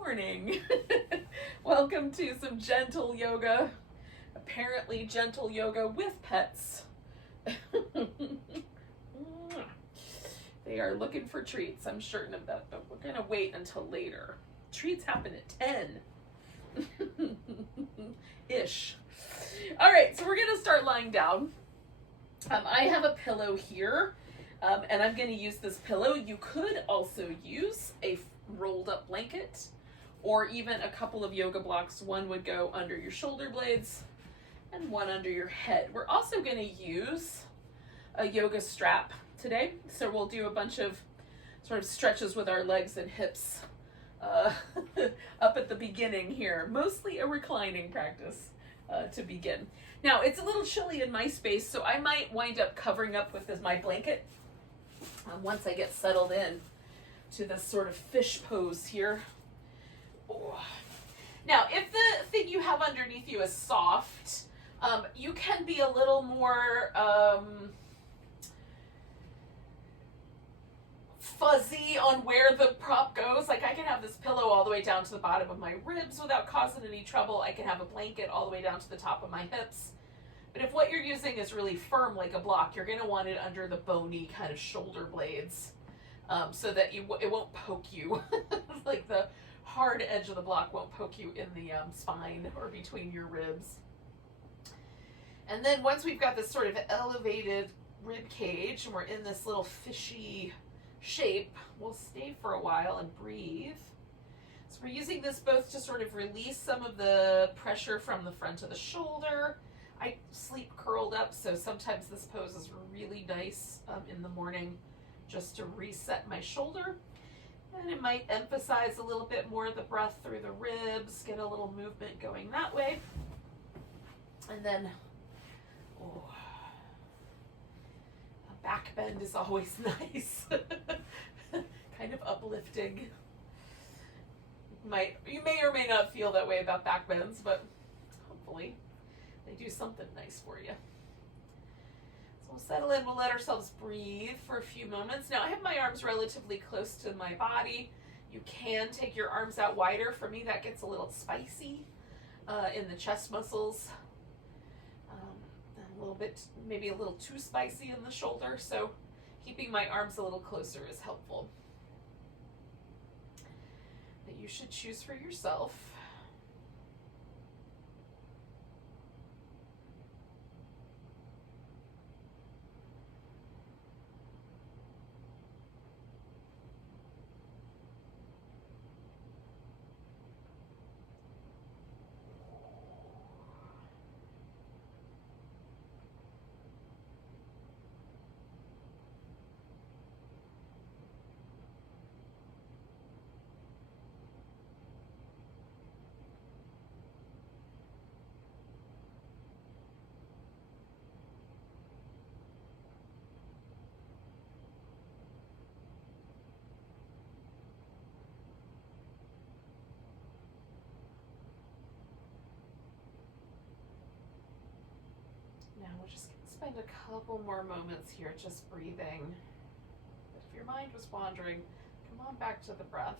morning. Welcome to some gentle yoga. Apparently gentle yoga with pets. They are looking for treats, I'm certain of that, but we're gonna wait until later. Treats happen at 10. Ish. All right, so we're gonna start lying down. I have a pillow here, and I'm gonna use this pillow. You could also use a rolled up blanket or even a couple of yoga blocks. One would go under your shoulder blades and one under your head. We're also gonna use a yoga strap today. So we'll do a bunch of sort of stretches with our legs and hips up at the beginning here. Mostly a reclining practice to begin. Now, it's a little chilly in my space, so I might wind up covering up with my blanket once I get settled in to this sort of fish pose here. Oh. Now, if the thing you have underneath you is soft, you can be a little more fuzzy on where the prop goes. Like, I can have this pillow all the way down to the bottom of my ribs without causing any trouble. I can have a blanket all the way down to the top of my hips. But if what you're using is really firm like a block, you're going to want it under the bony kind of shoulder blades, so that it won't poke you. Like the hard edge of the block won't poke you in the spine or between your ribs. And then once we've got this sort of elevated rib cage and we're in this little fishy shape, we'll stay for a while and breathe. So we're using this both to sort of release some of the pressure from the front of the shoulder. I sleep curled up, so sometimes this pose is really nice in the morning just to reset my shoulder. And it might emphasize a little bit more of the breath through the ribs, get a little movement going that way. And then, a back bend is always nice. Kind of uplifting. You may or may not feel that way about back bends, but hopefully they do something nice for you. So we'll settle in, we'll let ourselves breathe for a few moments. Now, I have my arms relatively close to my body. You can take your arms out wider. For me, that gets a little spicy in the chest muscles. A little bit, maybe a little too spicy in the shoulder, so keeping my arms a little closer is helpful. But you should choose for yourself. Now we're just going to spend a couple more moments here just breathing. But if your mind was wandering, come on back to the breath.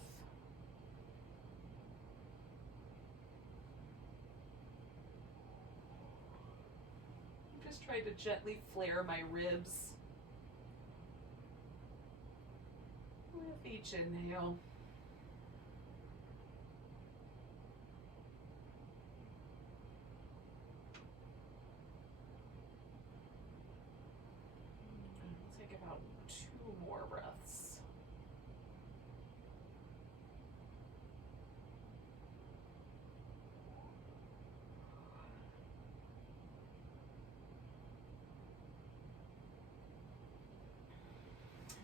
I'm just trying to gently flare my ribs with each inhale. About 2 more breaths.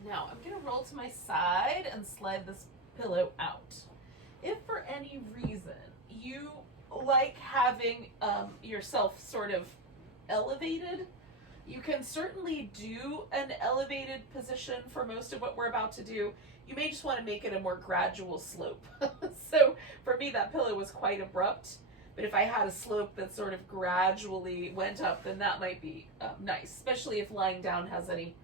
Now I'm going to roll to my side and slide this pillow out. If for any reason you like having yourself sort of elevated, you can certainly do an elevated position for most of what we're about to do. You may just want to make it a more gradual slope. So for me, that pillow was quite abrupt, but if I had a slope that sort of gradually went up, then that might be nice, especially if lying down has any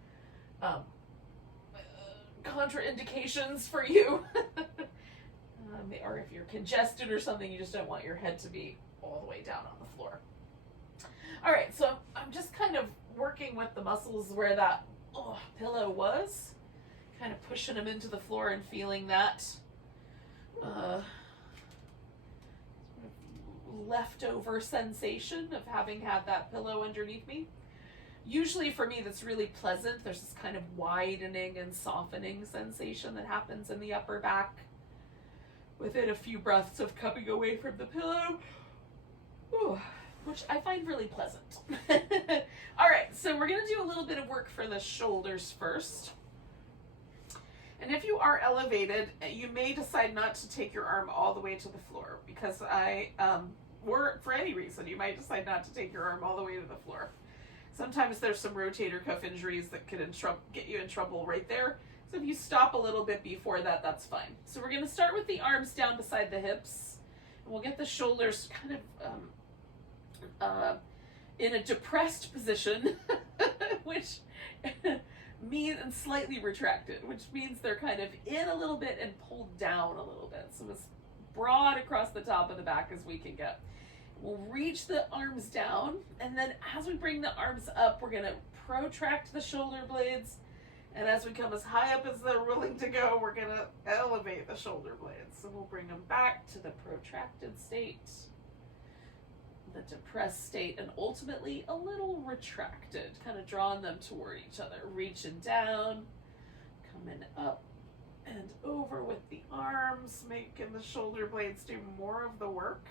contraindications for you. or if you're congested or something, you just don't want your head to be all the way down on the floor. All right, so I'm just kind of working with the muscles where that pillow was, kind of pushing them into the floor and feeling that leftover sensation of having had that pillow underneath me. Usually for me, that's really pleasant. There's this kind of widening and softening sensation that happens in the upper back within a few breaths of coming away from the pillow. Ooh, which I find really pleasant. All right, so we're gonna do a little bit of work for the shoulders first. And if you are elevated, you may decide not to take your arm all the way to the floor, because or for any reason, you might decide not to take your arm all the way to the floor. Sometimes there's some rotator cuff injuries that could get you in trouble right there. So if you stop a little bit before that, that's fine. So we're gonna start with the arms down beside the hips. And we'll get the shoulders kind of in a depressed position, which means, and slightly retracted, which means they're kind of in a little bit and pulled down a little bit. So as broad across the top of the back as we can get. We'll reach the arms down, and then as we bring the arms up, we're gonna protract the shoulder blades. And as we come as high up as they're willing to go, we're gonna elevate the shoulder blades. So we'll bring them back to the protracted state, the depressed state, and ultimately a little retracted, kind of drawing them toward each other, reaching down, coming up and over with the arms, making the shoulder blades do more of the work.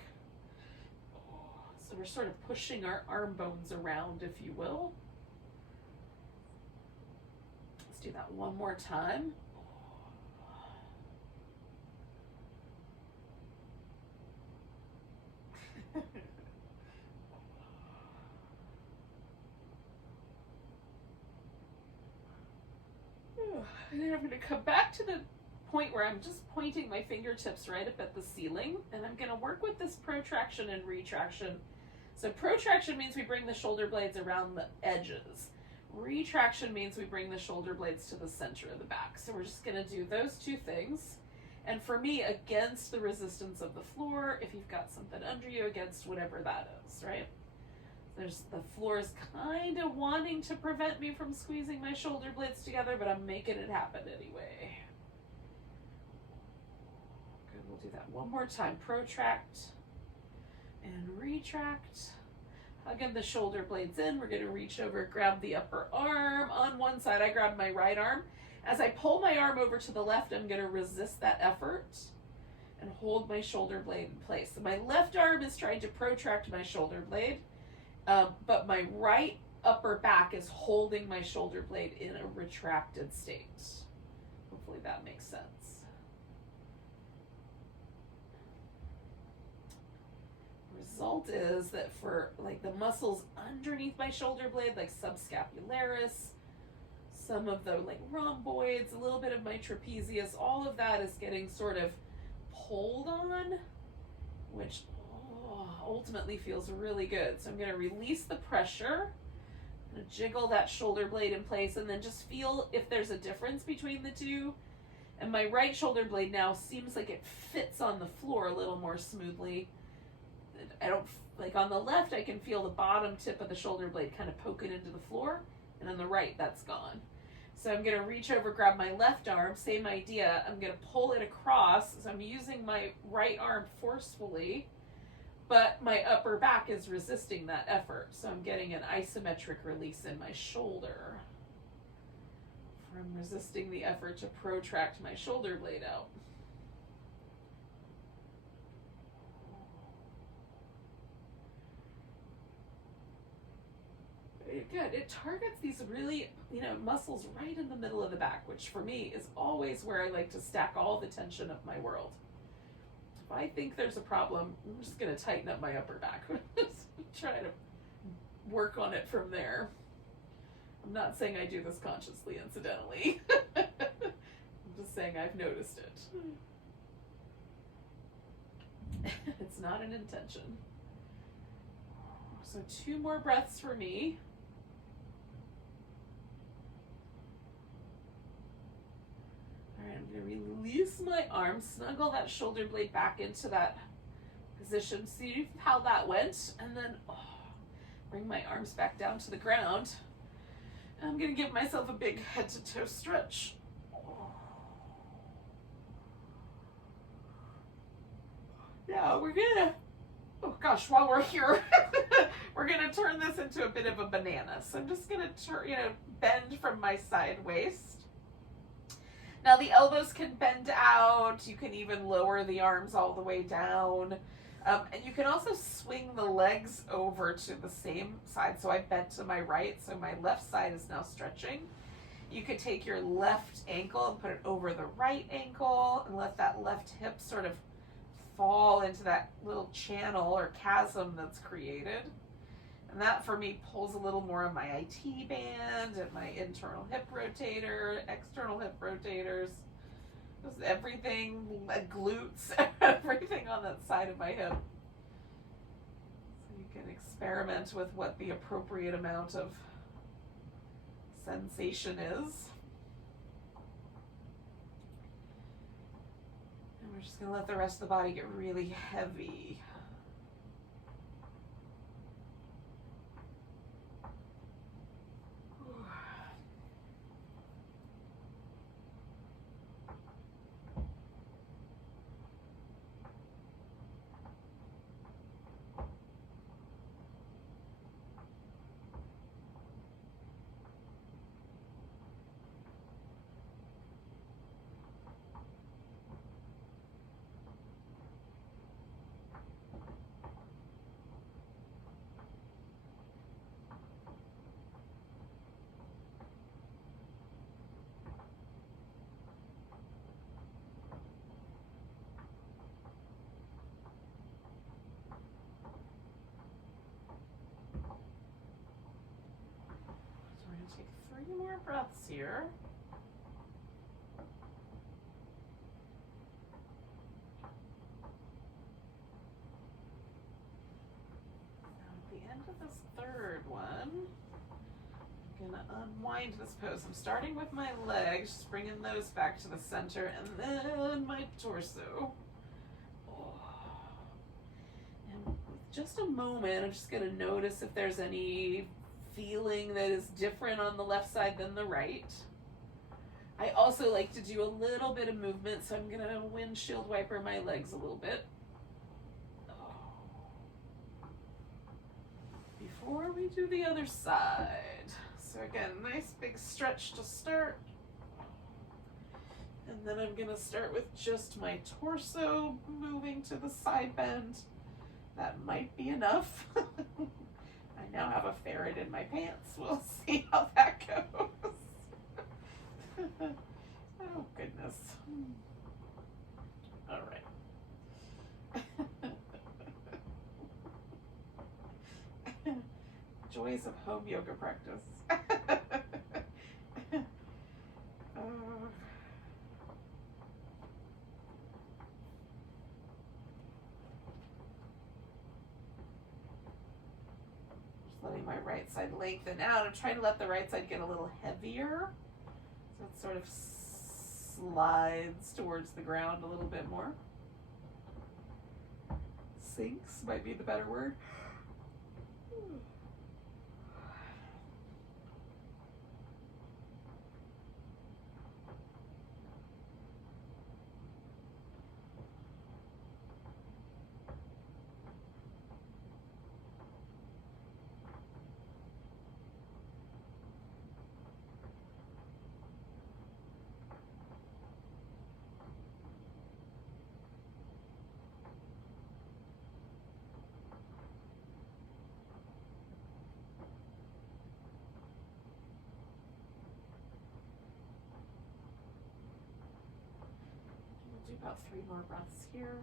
So we're sort of pushing our arm bones around, if you will. Let's do that one more time. And then I'm going to come back to the point where I'm just pointing my fingertips right up at the ceiling, and I'm going to work with this protraction and retraction. So protraction means we bring the shoulder blades around the edges. Retraction means we bring the shoulder blades to the center of the back. So we're just going to do those two things. And for me, against the resistance of the floor, if you've got something under you, against whatever that is, right? The floor is kind of wanting to prevent me from squeezing my shoulder blades together, but I'm making it happen anyway. Good, we'll do that one more time. Protract and retract. Hugging the shoulder blades in. We're going to reach over, grab the upper arm. On one side, I grab my right arm. As I pull my arm over to the left, I'm going to resist that effort and hold my shoulder blade in place. So my left arm is trying to protract my shoulder blade, but my right upper back is holding my shoulder blade in a retracted state. Hopefully that makes sense. Result is that for like the muscles underneath my shoulder blade, like subscapularis, some of the like rhomboids, a little bit of my trapezius, all of that is getting sort of pulled on, which ultimately feels really good. So I'm going to release the pressure, I'm going to jiggle that shoulder blade in place, and then just feel if there's a difference between the two. And my right shoulder blade now seems like it fits on the floor a little more smoothly. I don't, like on the left, I can feel the bottom tip of the shoulder blade kind of poking into the floor, and on the right, that's gone. So I'm going to reach over, grab my left arm, same idea. I'm going to pull it across, so I'm using my right arm forcefully, but my upper back is resisting that effort. So I'm getting an isometric release in my shoulder from resisting the effort to protract my shoulder blade out. Good. It targets these really, muscles right in the middle of the back, which for me is always where I like to stack all the tension of my world. If I think there's a problem, I'm just going to tighten up my upper back. Try to work on it from there. I'm not saying I do this consciously, incidentally. I'm just saying I've noticed it. It's not an intention. So 2 more breaths for me. All right, I'm going to release my arm, snuggle that shoulder blade back into that position. See how that went, and then bring my arms back down to the ground. And I'm going to give myself a big head to toe stretch. Yeah, we're gonna, oh gosh, while we're here, we're gonna turn this into a bit of a banana. So I'm just gonna bend from my side waist. Now the elbows can bend out. You can even lower the arms all the way down. And you can also swing the legs over to the same side. So I bent to my right, so my left side is now stretching. You could take your left ankle and put it over the right ankle and let that left hip sort of fall into that little channel or chasm that's created. And that for me pulls a little more on my IT band and my internal hip rotator, external hip rotators, just everything, glutes, everything on that side of my hip. So you can experiment with what the appropriate amount of sensation is. We're just going to let the rest of the body get really heavy. Take 3 more breaths here. Now at the end of this third one, I'm going to unwind this pose. I'm starting with my legs, just bringing those back to the center, and then my torso. And with just a moment, I'm just going to notice if there's any feeling that is different on the left side than the right. I also like to do a little bit of movement, so I'm going to windshield wiper my legs a little bit. Before we do the other side. So again, nice big stretch to start. And then I'm going to start with just my torso moving to the side bend. That might be enough. I now have a ferret in my pants. We'll see how that goes. Oh, goodness. All right. Joys of home yoga practice. Letting my right side lengthen out. I'm trying to let the right side get a little heavier. So it sort of slides towards the ground a little bit more. Sinks might be the better word. Do about 3 more breaths here.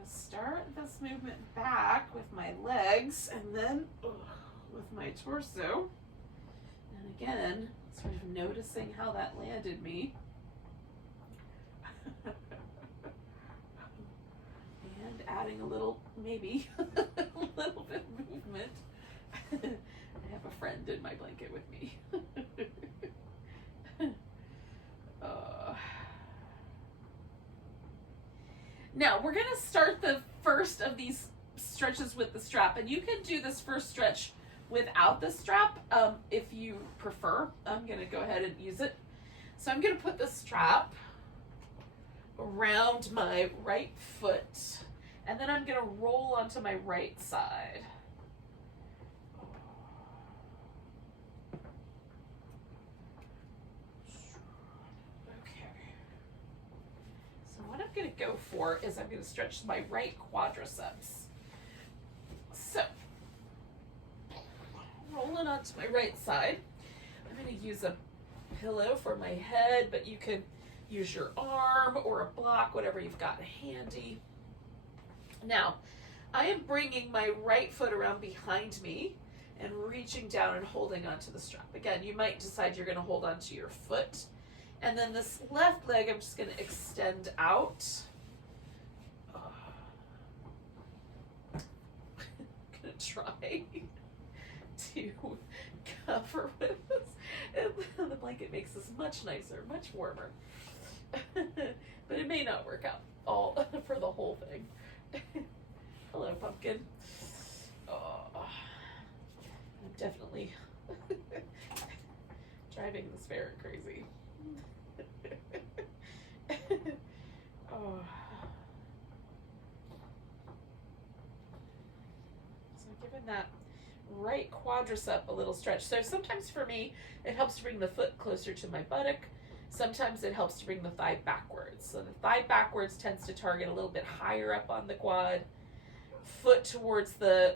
going to start this movement back with my legs and then with my torso. And again, sort of noticing how that landed me. And adding a little, maybe, a little bit of movement. I have a friend in my blanket with me. Now, we're going to start the first of these stretches with the strap, and you can do this first stretch without the strap if you prefer. I'm going to go ahead and use it. So I'm going to put the strap around my right foot, and then I'm going to roll onto my right side. What I'm going to go for is I'm going to stretch my right quadriceps. So, rolling onto my right side, I'm going to use a pillow for my head, but you can use your arm or a block, whatever you've got handy. Now, I am bringing my right foot around behind me and reaching down and holding onto the strap. Again, you might decide you're going to hold onto your foot. And then this left leg, I'm just going to extend out. I'm going to try to cover with this. And the blanket makes this much nicer, much warmer. But it may not work out all for the whole thing. Hello, pumpkin. Oh, I'm definitely driving this ferret crazy. Oh. So giving that right quadricep a little stretch. So sometimes for me, it helps to bring the foot closer to my buttock. Sometimes it helps to bring the thigh backwards. So the thigh backwards tends to target a little bit higher up on the quad. Foot towards the,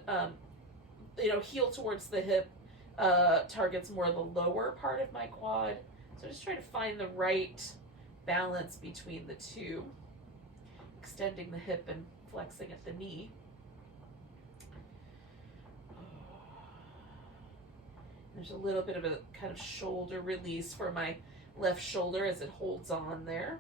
heel towards the hip targets more the lower part of my quad. So just trying to find the right balance between the two, extending the hip and flexing at the knee. There's a little bit of a kind of shoulder release for my left shoulder as it holds on there.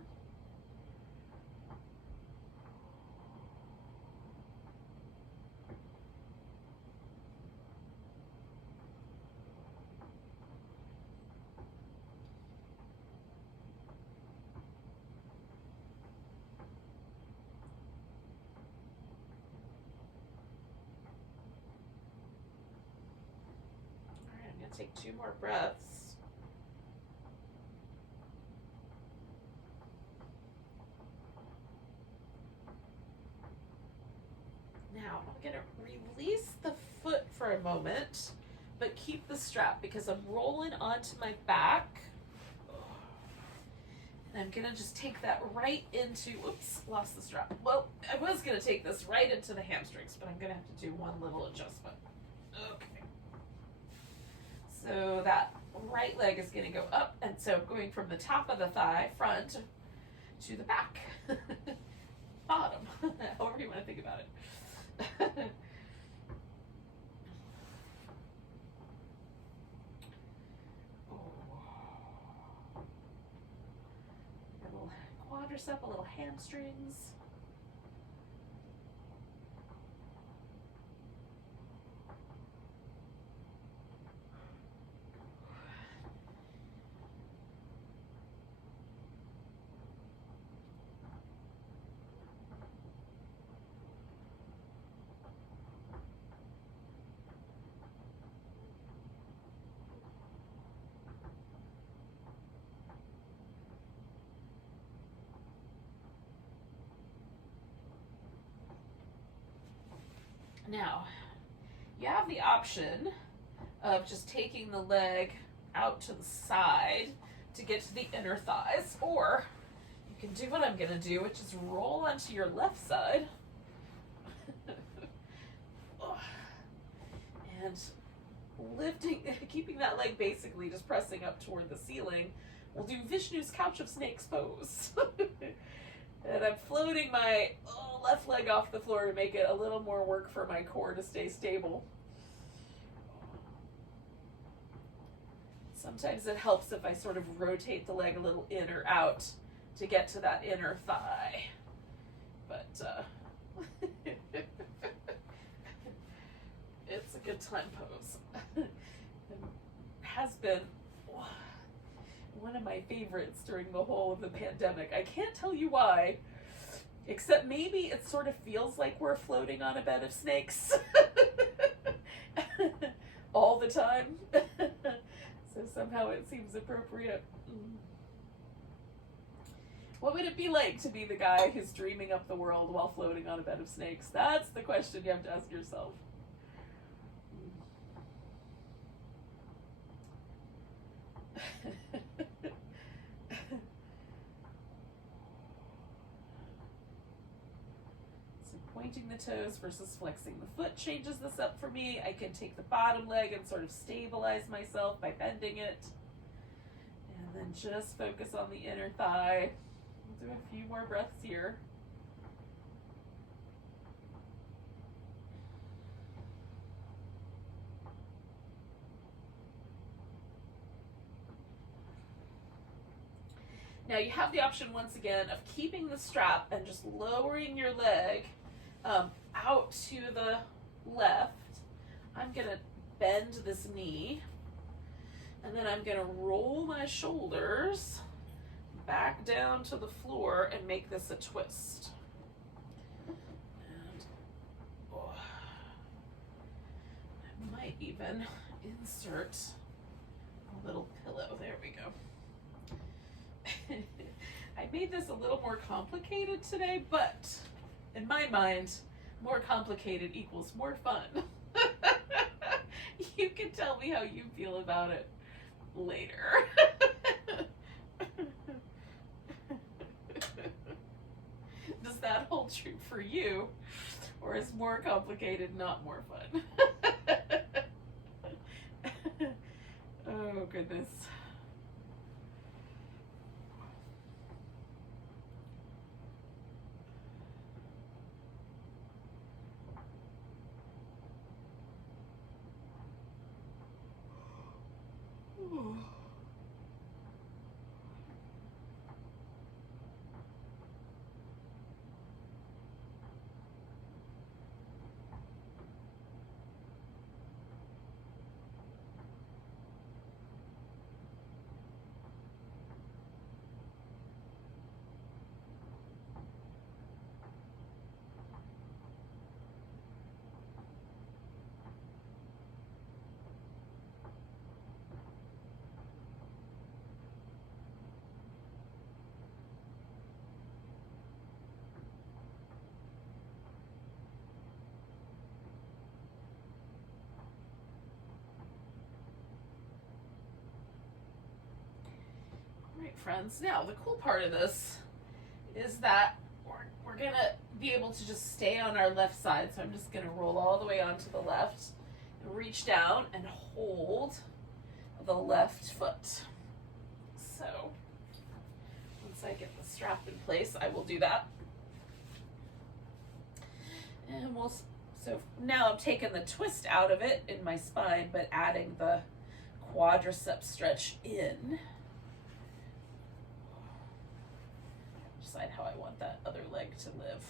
Take 2 more breaths. Now I'm going to release the foot for a moment, but keep the strap because I'm rolling onto my back. And I'm going to just take that right into, oops, lost the strap. Well, I was going to take this right into the hamstrings, but I'm going to have to do one little adjustment. Okay. So that right leg is going to go up, and so going from the top of the thigh, front, to the back, bottom, however you want to think about it. A little quadricep, a little hamstrings. Now, you have the option of just taking the leg out to the side to get to the inner thighs, or you can do what I'm going to do, which is roll onto your left side and lifting, keeping that leg basically just pressing up toward the ceiling. We'll do Vishnu's couch of snakes pose. And I'm floating my left leg off the floor to make it a little more work for my core to stay stable. Sometimes it helps if I sort of rotate the leg a little in or out to get to that inner thigh. But it's a good time pose. It has been one of my favorites during the whole of the pandemic. I can't tell you why, except maybe it sort of feels like we're floating on a bed of snakes all the time. So somehow it seems appropriate. What would it be like to be the guy who's dreaming up the world while floating on a bed of snakes? That's the question you have to ask yourself. So pointing the toes versus flexing the foot changes this up for me. I can take the bottom leg and sort of stabilize myself by bending it. And then just focus on the inner thigh. We'll do a few more breaths here. Now you have the option once again of keeping the strap and just lowering your leg out to the left. I'm going to bend this knee, and then I'm going to roll my shoulders back down to the floor and make this a twist. And I might even insert a little pillow. There we go. I made this a little more complicated today, but in my mind, more complicated equals more fun. You can tell me how you feel about it later. Does that hold true for you? Or is more complicated not more fun? Oh, goodness. Friends, now the cool part of this is that we're gonna be able to just stay on our left side. So I'm just gonna roll all the way onto the left and reach down and hold the left foot. So once I get the strap in place, I will do that. And so now I'm taking the twist out of it in my spine, but adding the quadricep stretch in. Decide how I want that other leg to live.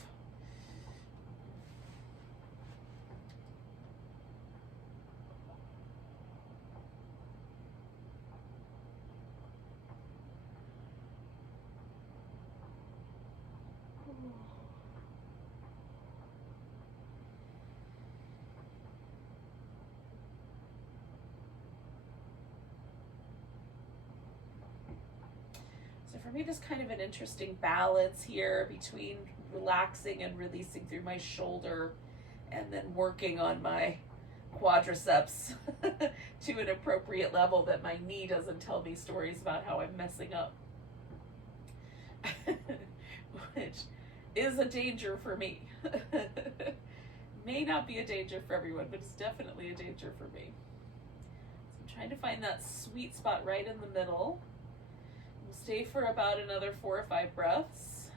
For me, there's kind of an interesting balance here between relaxing and releasing through my shoulder and then working on my quadriceps to an appropriate level that my knee doesn't tell me stories about how I'm messing up. Which is a danger for me. May not be a danger for everyone, but it's definitely a danger for me. So I'm trying to find that sweet spot right in the middle. Stay for about another 4 or 5 breaths.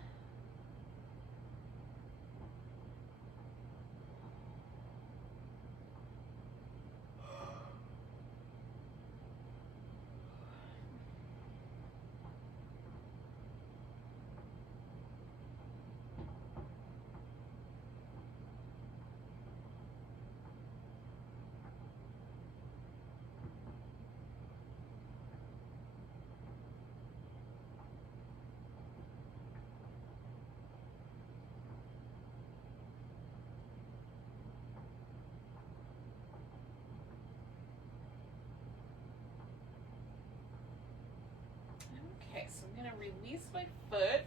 going to release my foot.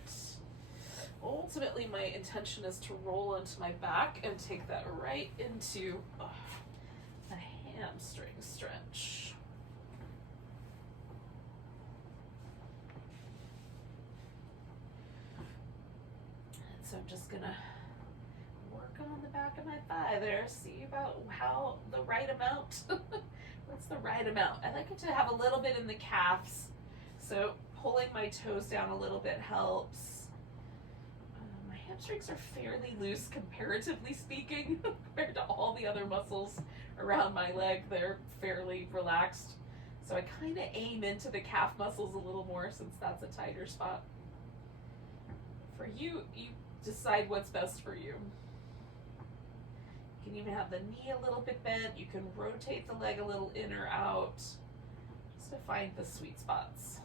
Ultimately, my intention is to roll onto my back and take that right into a hamstring stretch. And so I'm just going to work on the back of my thigh there, see about how the right amount. What's the right amount? I like it to have a little bit in the calves, so pulling my toes down a little bit helps. My hamstrings are fairly loose, comparatively speaking, compared to all the other muscles around my leg. They're fairly relaxed, so I kind of aim into the calf muscles a little more since that's a tighter spot. For you, you decide what's best for you. You can even have the knee a little bit bent. You can rotate the leg a little in or out, just to find the sweet spots.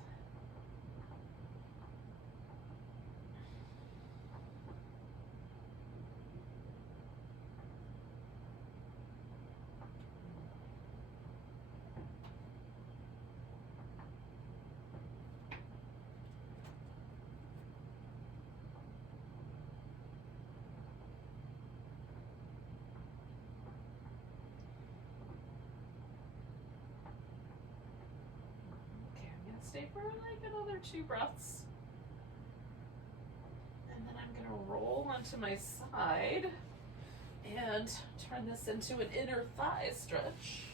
Stay for like another 2 breaths. And then I'm going to roll onto my side and turn this into an inner thigh stretch.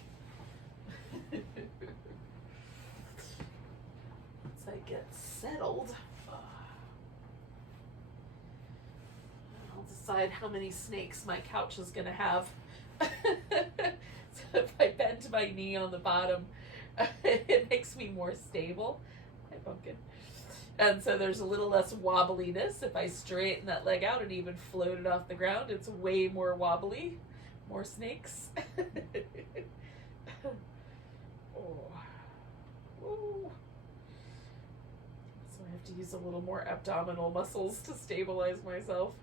Once I get settled, I'll decide how many snakes my couch is going to have. So if I bend my knee on the bottom, it makes me more stable. Hi, pumpkin. And so there's a little less wobbliness. If I straighten that leg out and even float it off the ground, it's way more wobbly. More snakes. Oh. Ooh. So I have to use a little more abdominal muscles to stabilize myself.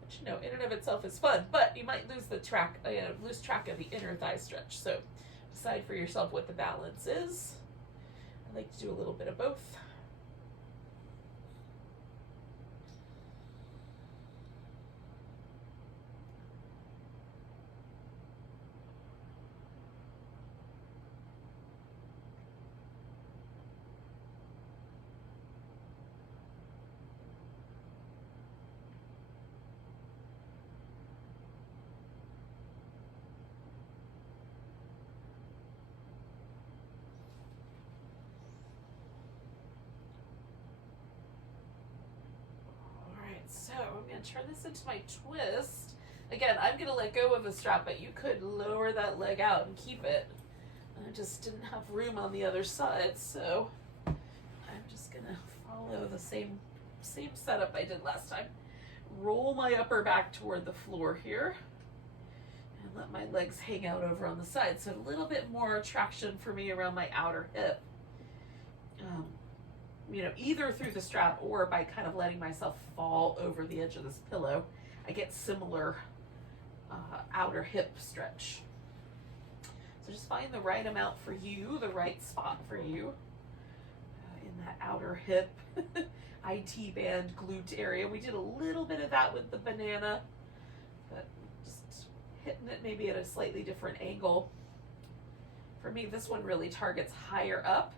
Which, you know, in and of itself is fun, but you might lose track of the inner thigh stretch. So decide for yourself what the balance is. I like to do a little bit of both. So I'm going to turn this into my twist. Again, I'm going to let go of the strap, but you could lower that leg out and keep it. I just didn't have room on the other side, so I'm just going to follow the same setup I did last time. Roll my upper back toward the floor here and let my legs hang out over on the side. So a little bit more traction for me around my outer hip. You know, either through the strap or by kind of letting myself fall over the edge of this pillow, I get similar outer hip stretch. So just find the right amount for you, the right spot for you in that outer hip, IT band, glute area. We did a little bit of that with the banana, but just hitting it maybe at a slightly different angle. For me, this one really targets higher up,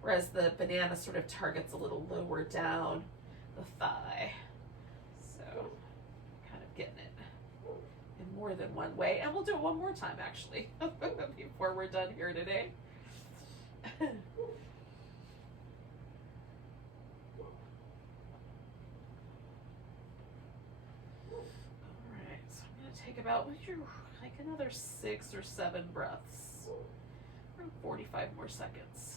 whereas the banana sort of targets a little lower down the thigh. So kind of getting it in more than one way. And we'll do it one more time actually before we're done here today. All right, so I'm going to take about like another 6 or 7 breaths, or 45 more seconds.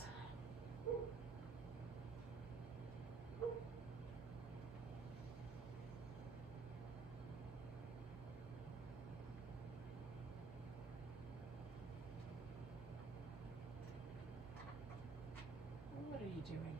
What are you doing?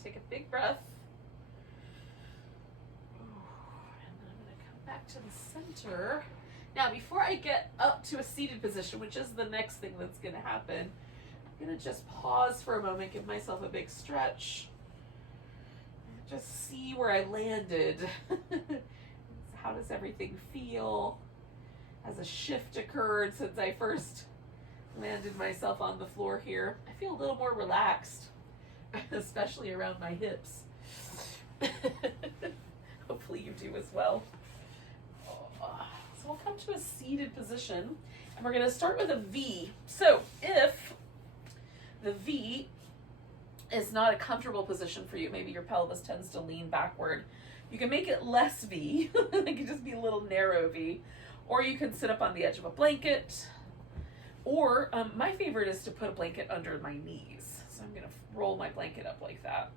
to take a big breath. And then I'm going to come back to the center. Now, before I get up to a seated position, which is the next thing that's going to happen, I'm going to just pause for a moment, give myself a big stretch. Just see where I landed. How does everything feel? Has a shift occurred since I first landed myself on the floor here? I feel a little more relaxed, especially around my hips. Hopefully you do as well. So we'll come to a seated position, and we're going to start with a V. So if the V is not a comfortable position for you, maybe your pelvis tends to lean backward, you can make it less V. It can just be a little narrow V. Or you can sit up on the edge of a blanket. Or my favorite is to put a blanket under my knees. So I'm going to roll my blanket up like that.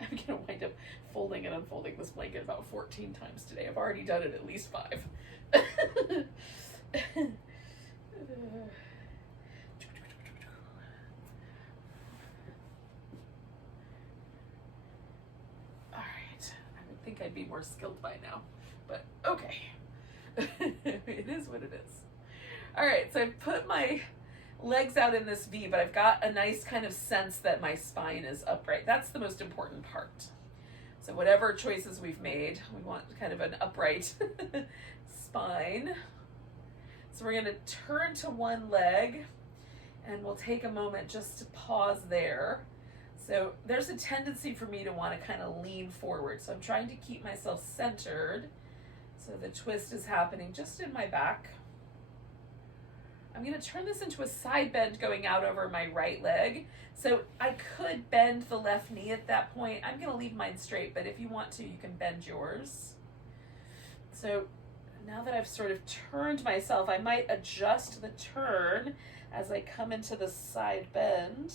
I'm going to wind up folding and unfolding this blanket about 14 times today. I've already done it at least 5. I think I'd be more skilled by now, but okay. It is what it is. All right, so I've put my legs out in this V, but I've got a nice kind of sense that my spine is upright. That's the most important part. So whatever choices we've made, we want kind of an upright spine. So we're gonna turn to one leg, and we'll take a moment just to pause there. So there's a tendency for me to want to kind of lean forward. So I'm trying to keep myself centered. So the twist is happening just in my back. I'm going to turn this into a side bend going out over my right leg. So I could bend the left knee at that point. I'm going to leave mine straight, but if you want to, you can bend yours. So now that I've sort of turned myself, I might adjust the turn as I come into the side bend.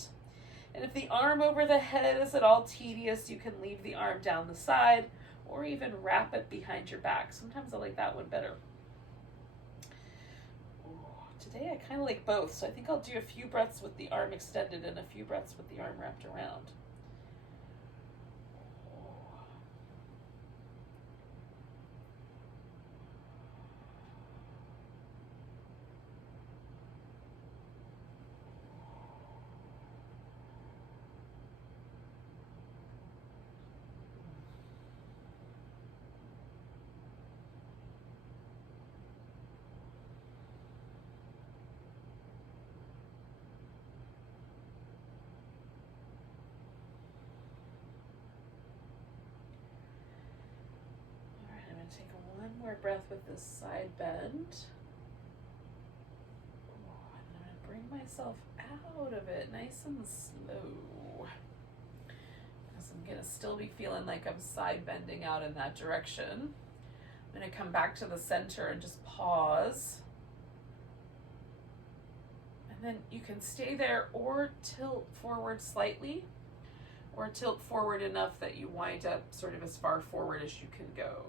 And if the arm over the head is at all tedious, you can leave the arm down the side or even wrap it behind your back. Sometimes I like that one better. Today I kind of like both, so I think I'll do a few breaths with the arm extended and a few breaths with the arm wrapped around. Take one more breath with this side bend. I'm going to bring myself out of it nice and slow. Because I'm going to still be feeling like I'm side bending out in that direction. I'm going to come back to the center and just pause. And then you can stay there or tilt forward slightly, or tilt forward enough that you wind up sort of as far forward as you can go.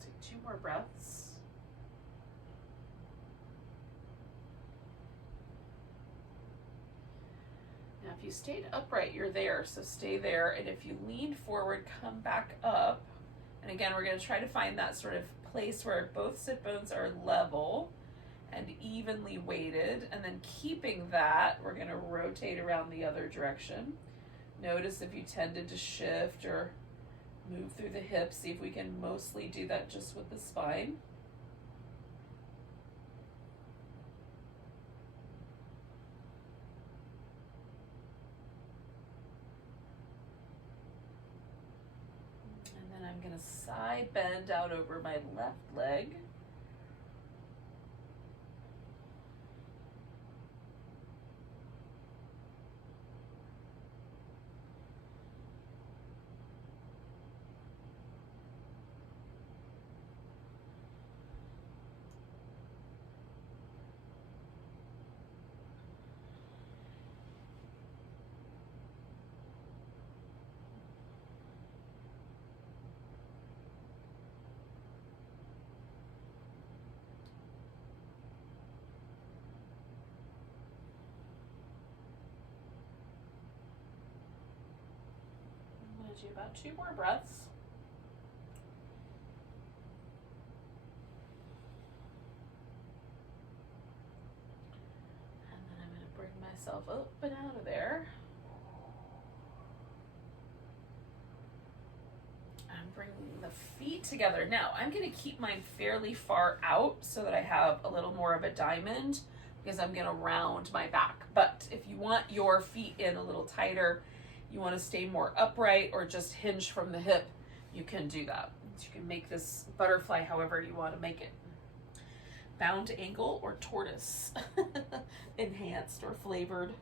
Take 2 more breaths. Now, if you stayed upright, you're there, so stay there. And if you lean forward, come back up. And again, we're going to try to find that sort of place where both sit bones are level and evenly weighted. And then keeping that, we're going to rotate around the other direction. Notice if you tended to shift or move through the hips. See if we can mostly do that just with the spine. And then I'm going to side bend out over my left leg. do about 2 more breaths. And then I'm going to bring myself up and out of there. I'm bringing the feet together. Now, I'm going to keep mine fairly far out so that I have a little more of a diamond, because I'm going to round my back. But if you want your feet in a little tighter, you want to stay more upright or just hinge from the hip, you can do that. You can make this butterfly however you want to make it. Bound angle or tortoise, enhanced or flavored.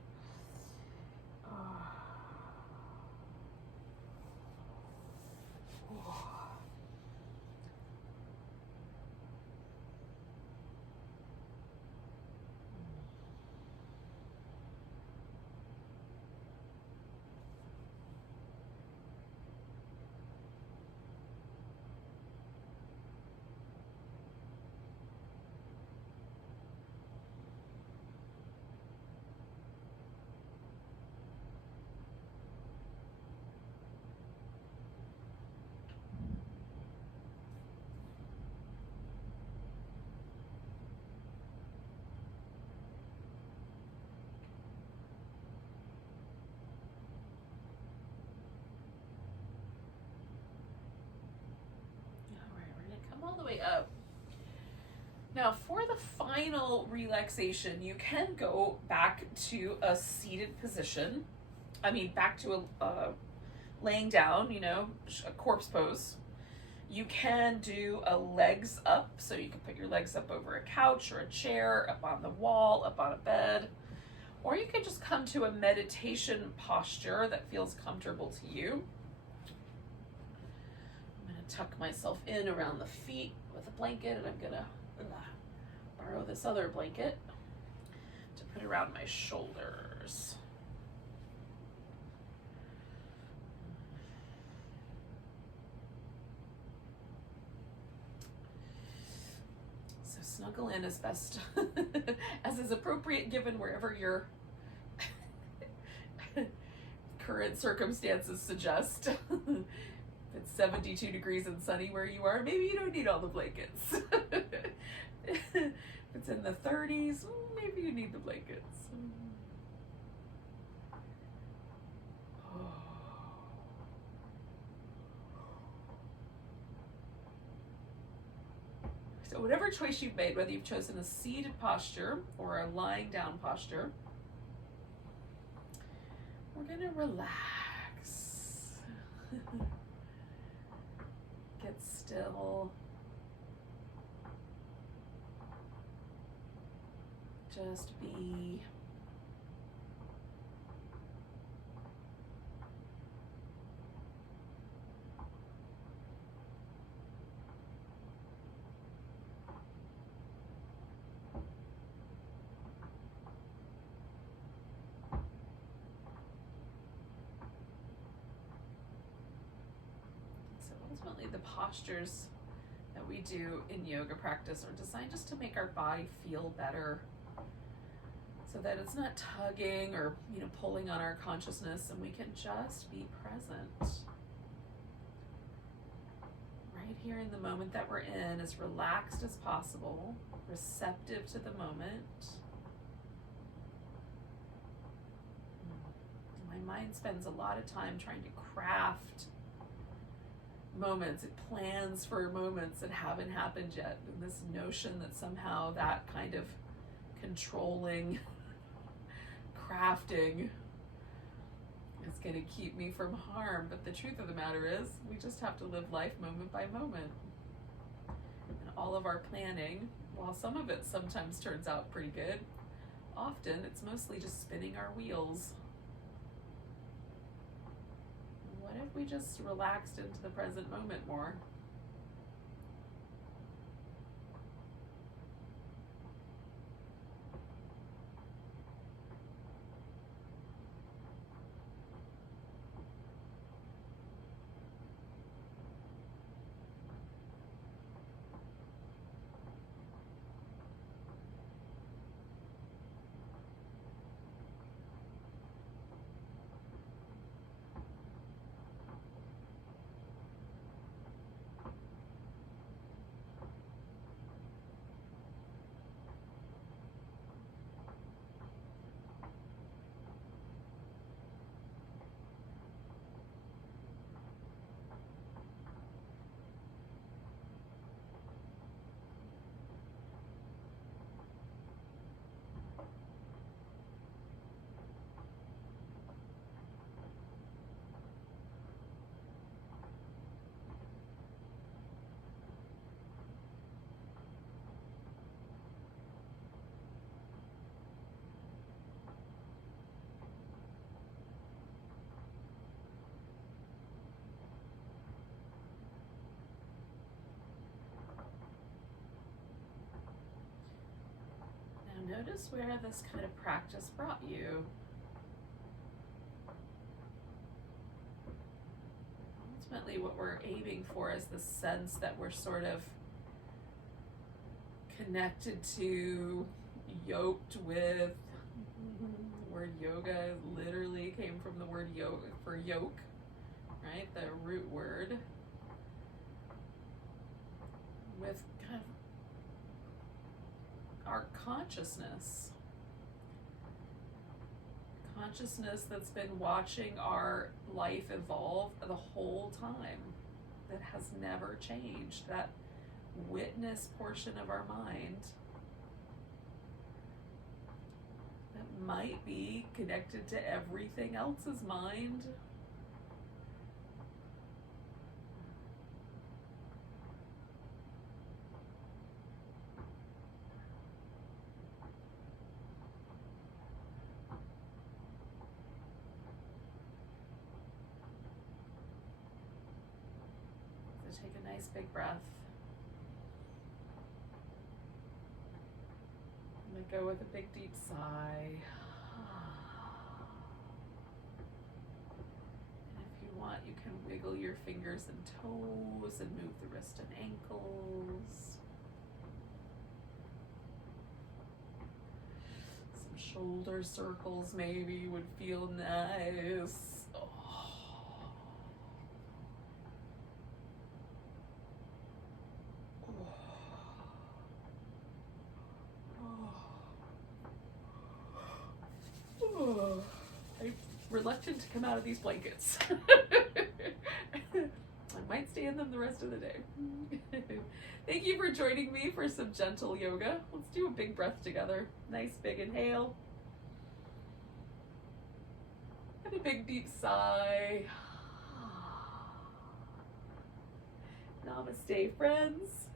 All the way up. Now for the final relaxation, you can go back to a seated position. Back to a laying down, a corpse pose. You can do a legs up, so you can put your legs up over a couch or a chair, up on the wall, up on a bed, or you can just come to a meditation posture that feels comfortable to you. Tuck myself in around the feet with a blanket, and I'm gonna borrow this other blanket to put around my shoulders. So snuggle in as best as is appropriate given wherever your current circumstances suggest. It's 72 degrees and sunny where you are, maybe you don't need all the blankets. If it's in the 30s, maybe you need the blankets. So whatever choice you've made, whether you've chosen a seated posture or a lying down posture, we're gonna relax. Get still. Just be. Ultimately, the postures that we do in yoga practice are designed just to make our body feel better, so that it's not tugging or pulling on our consciousness, and we can just be present right here in the moment that we're in, as relaxed as possible, receptive to the moment. My mind spends a lot of time trying to craft moments. It plans for moments that haven't happened yet. And this notion that somehow that kind of controlling crafting is going to keep me from harm. But the truth of the matter is, we just have to live life moment by moment. And all of our planning, while some of it sometimes turns out pretty good, often it's mostly just spinning our wheels. What if we just relaxed into the present moment more? Notice where this kind of practice brought you. Ultimately, what we're aiming for is the sense that we're sort of connected to, yoked with. The word yoga literally came from the word yoke for yoke, right? The root word. With kind of our consciousness that's been watching our life evolve the whole time, that has never changed, that witness portion of our mind that might be connected to everything else's mind. Take a nice big breath. I'm going to go with a big deep sigh. And if you want, you can wiggle your fingers and toes and move the wrist and ankles. Some shoulder circles maybe would feel nice. I'm reluctant to come out of these blankets. I might stay in them the rest of the day. Thank you for joining me for some gentle yoga. Let's do a big breath together. Nice big inhale. And a big deep sigh. Namaste, friends.